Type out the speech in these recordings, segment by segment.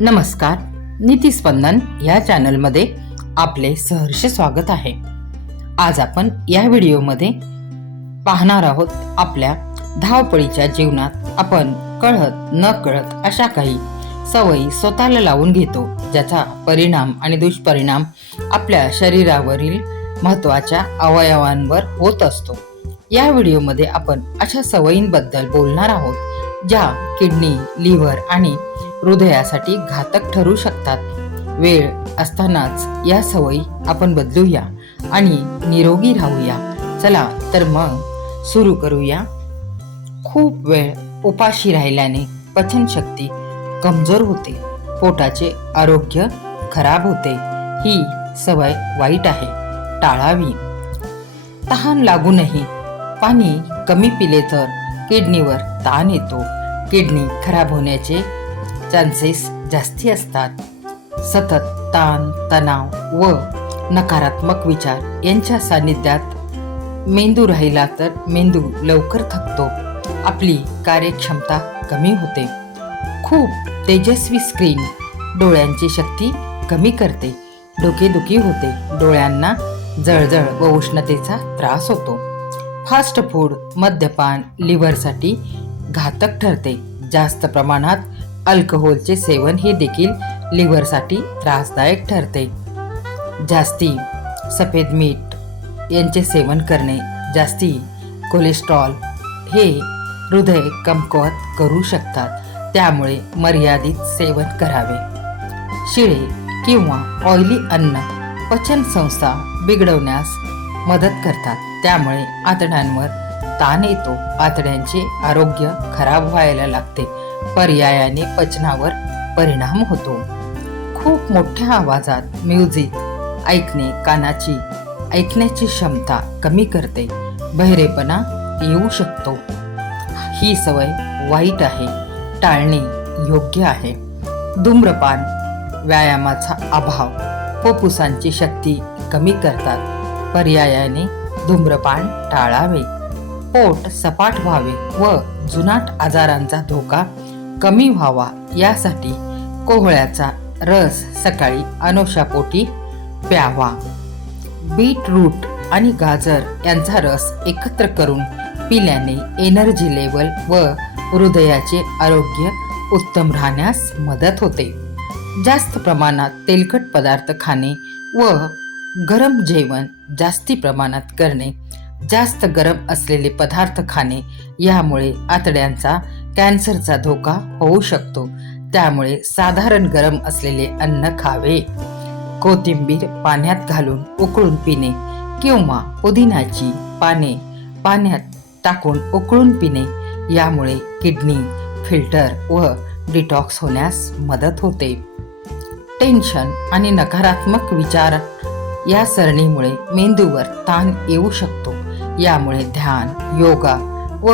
नमस्कार, नीतिस्पंदन या चॅनलमध्ये आपले सहर्ष स्वागत आहे. आज आपण या व्हिडिओमध्ये पाहणार आहोत आपल्या धावपळीच्या जीवनात आपण कळत न कळत अशा काही सवयी स्वतःला लावून घेतो, ज्याचा परिणाम आणि दुष्परिणाम आपल्या शरीरावरील महत्त्वाच्या अवयवांवर होत असतो. या व्हिडिओमध्ये आपण अशा सवयींबद्दल बोलणार आहोत ज्या किडनी, लिव्हर आणि हृदयासाठी घातक ठरू शकतात. वेळ असतानाच या सवयी आपण बदलूया आणि निरोगी राहूया. चला तर मग सुरू करूया. खूप वेळ उपाशी राहिल्याने पचनशक्ती कमजोर होते, पोटाचे आरोग्य खराब होते. ही सवय वाईट आहे, टाळावी. तहान लागूनही पाणी कमी पिले तर किडनीवर ताण येतो, किडनी खराब होण्याचे चान्सेस जास्ती असतात. सतत ताण, तणाव व नकारात्मक विचार यांच्या सानिध्यात मेंदू राहिला तर मेंदू लवकर थकतो, आपली कार्यक्षमता कमी होते. खूप तेजस्वी स्क्रीन डोळ्यांची शक्ती कमी करते, डोकेदुखी होते, डोळ्यांना जळजळ व उष्णतेचा त्रास होतो. फास्ट फूड, मद्यपान लिव्हरसाठी घातक ठरते. जास्त प्रमाणात अल्कोहोलचे सेवन हे देखील लिव्हरसाठी त्रासदायक ठरते. जास्ती सफेद मीठ यांचे सेवन करणे, जास्ती कोलेस्ट्रॉल हे हृदय कमकुवत करू शकतात, त्यामुळे मर्यादित सेवन करावे. शिळे किंवा ऑइली अन्न पचन संस्था बिघडवण्यास मदत करतात, त्यामुळे आतड्यांवर ताण येतो, आतड्यांचे आरोग्य खराब व्हायला लागते, पर्यायाने पचनावर परिणाम होतो. खूप मोठ्या आवाजात म्युझिक ऐकणे कानाची ऐकण्याची क्षमता कमी करते, बहिरेपणा येऊ शकतो. ही सवय वाईट आहे, टाळणे योग्य आहे. धूम्रपान, व्यायामाचा अभाव फुफ्फुसांची शक्ती कमी करतात, पर्यायाने धूम्रपान टाळावे. पोट सपाट व्हावे व जुनाट आजारांचा धोका कमी व्हावा यासाठी कोहळ्याचा रस सकाळी अनुशापोटी प्यावा. बीटरूट आणि गाजर यांचा रस एकत्र करून पिल्याने एनर्जी लेवल व हृदयाचे आरोग्य उत्तम राहण्यास मदत होते. जास्त प्रमाणात तेलकट पदार्थ खाणे व गरम जेवण जास्ती प्रमाणात करणे, जास्त गरम असलेले पदार्थ खाणे यामुळे आतड्यांचा कॅन्सरचा धोका होऊ शकतो, त्यामुळे साधारण गरम असलेले अन्न खावे. कोथिंबीर पाण्यात घालून उकळून पिणे किंवा पुदिन्याची पाने पाण्यात टाकून उकळून पिणे यामुळे किडनी फिल्टर व डिटॉक्स होण्यास मदत होते. टेन्शन आणि नकारात्मक विचार या सरणीमुळे मेंदूवर ताण येऊ शकतो, यामुळे ध्यान, योगा व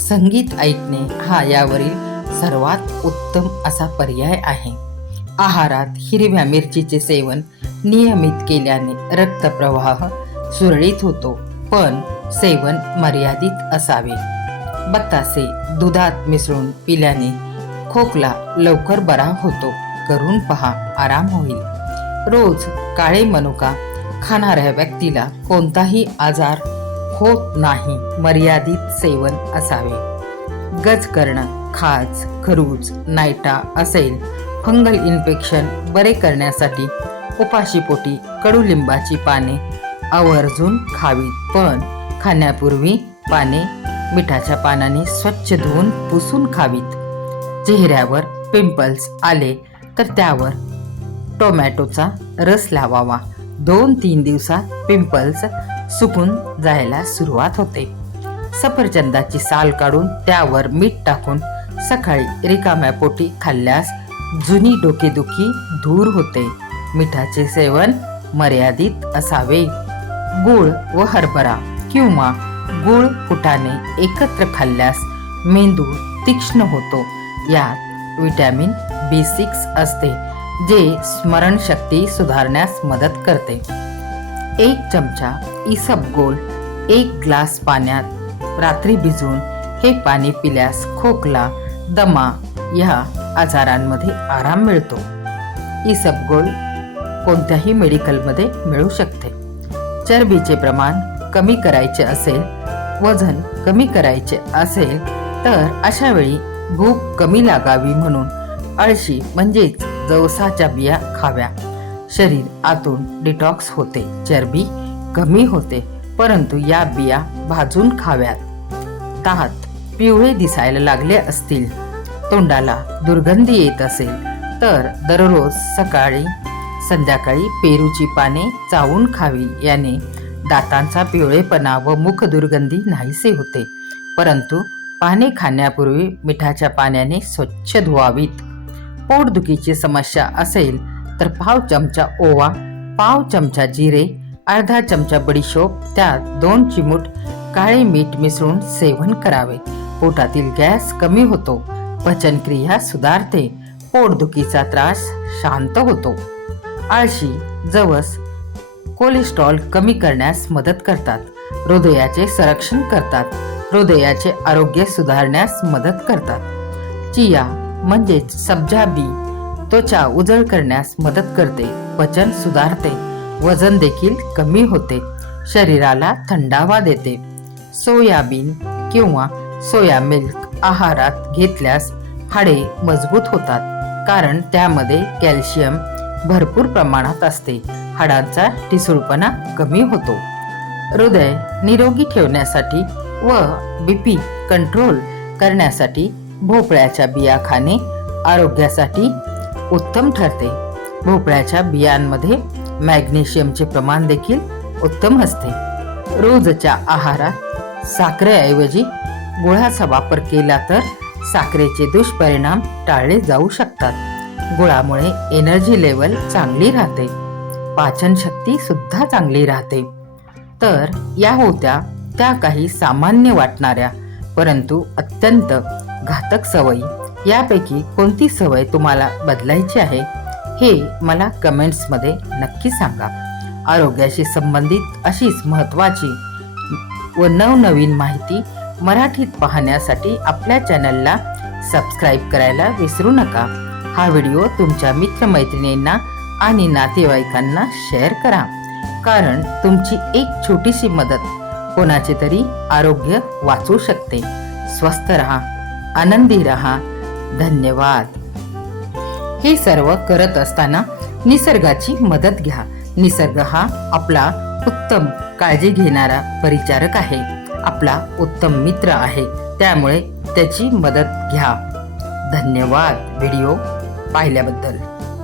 संगीत ऐकणे हा यावरील सर्वात उत्तम असा पर्याय आहे. आहारात हिरव्या मिरचीचे सेवन नियमित केल्याने रक्तप्रवाह सुरळीत होतो, पण सेवन मर्यादित असावे. बत्तासे दुधात मिसळून पिल्याने खोकला लवकर बरा होतो, करून पहा, आराम होईल. रोज काळे मनुका खाणाऱ्या व्यक्तीला कोणताही आजार होत नाही, मर्यादित सेवन असावे. गजकर्ण, खाज, खरूज, नायटा असेल फंगल इन्फेक्शन बरे करण्यासाठी उपाशीपोटी कडुलिंबाची पाने आवर्जून खावीत, पण खाण्यापूर्वी पाने मिठाच्या पानाने स्वच्छ धुवून पुसून खावीत. चेहऱ्यावर पिंपल्स आले तर त्यावर टोमॅटोचा रस लावावा. 2-3 दिवसात पिंपल्स सुकून जायला सुरुवात होते. सफरचंदाची साल काढून त्यावर मीठ टाकून सकाळी रिकाम्या पोटी खाल्ल्यास जुनी डोकेदुखी दूर होते. मिठाचे सेवन मर्यादित असावे. गूळ व हरभरा किंवा गूळ फुटाणे एकत्र खाल्ल्यास मेंदू तीक्ष्ण होतो. यात विटॅमिन B6 असते, जे स्मरणशक्ती सुधारण्यास मदत करते. 1 चमचा इसबगोल 1 ग्लास पाण्यात रात्री भिजवून हे पाणी पिल्यास खोकला, दमा या आजारांमध्ये आराम मिळतो. इसबगोल कोणत्याही मेडिकलमध्ये मिळू शकते. चरबीचे प्रमाण कमी करायचे असेल, वजन कमी करायचे असेल तर अशा वेळी भूक कमी लागावी म्हणून अळशी म्हणजेच जवसाच्या बिया खाव्या. शरीर आतून डिटॉक्स होते, चरबी कमी होते, परंतु या बिया भाजून खाव्यात. दात पिवळे दिसायला लागले असतील, तोंडाला दुर्गंधी येत असेल तर दररोज सकाळी संध्याकाळी पेरूची पाने चावून खावी. याने दातांचा पिवळेपणा व मुख दुर्गंधी नाहीसे होते. परंतु पाने खाण्यापूर्वी मिठाच्या पाण्याने स्वच्छ धुवावीत. पोटदुखीची समस्या असेल तर पाव चमचा ओवा, पाव चमचा जिरे, अर्धा चमचा बडीशोप, त्यात 2 चिमूट काळे मीठ मिसळून सेवन करावे. पोटातील गॅस कमी होतो, पचनक्रिया सुधारते, पोटदुखीचा त्रास शांत होतो. आळशी, जवस कोलेस्ट्रॉल कमी करण्यास मदत करतात, हृदयाचे संरक्षण करतात, हृदयाचे आरोग्य सुधारण्यास मदत करतात. चिया म्हणजेच सब्जा बी त्वचा उजळ करण्यास मदत करते, पचन सुधारते, वजन देखील कमी होते, शरीराला थंडावा देते. सोयाबीन किंवा सोया मिल्क आहारात घेतल्यास हाडे मजबूत होतात, कारण त्यामध्ये कॅल्शियम भरपूर प्रमाणात असते. हाडांचा ठिसूळपणा कमी होतो. हृदय निरोगी ठेवण्यासाठी व बीपी कंट्रोल करण्यासाठी भोपळ्याच्या बिया खाणे आरोग्यासाठी उत्तम ठरते. भोपळ्याच्या बियांमध्ये मॅग्नेशियमचे प्रमाण देखील उत्तम असते. रोजच्या आहारात साखरेऐवजी गुळाचा वापर केला तर साखरेचे दुष्परिणाम टाळले जाऊ शकतात. गुळामुळे एनर्जी लेवल चांगली राहते, पाचनशक्ती सुद्धा चांगली राहते. तर या होत्या त्या काही सामान्य वाटणाऱ्या परंतु अत्यंत घातक सवयी. यापैकी कोणती सवय तुम्हाला बदलायची आहे हे मला कमेंट्समध्ये नक्की सांगा. आरोग्याशी संबंधित अशीच महत्त्वाची व नवनवीन माहिती मराठीत पाहण्यासाठी आपल्या चॅनलला सबस्क्राईब करायला विसरू नका. हा व्हिडिओ तुमच्या मित्रमैत्रिणींना आणि नातेवाईकांना शेअर करा, कारण तुमची एक छोटीशी मदत कोणाचे तरी आरोग्य वाचवू शकते. स्वस्थ रहा, आनंदी रहा. धन्यवाद. हे सर्व करत असताना निसर्गाची मदत घ्या. निसर्ग हा आपला उत्तम काळजी घेणारा परिचारक आहे, आपला उत्तम मित्र आहे, त्यामुळे त्याची मदत घ्या. धन्यवाद व्हिडिओ पाहिल्याबद्दल.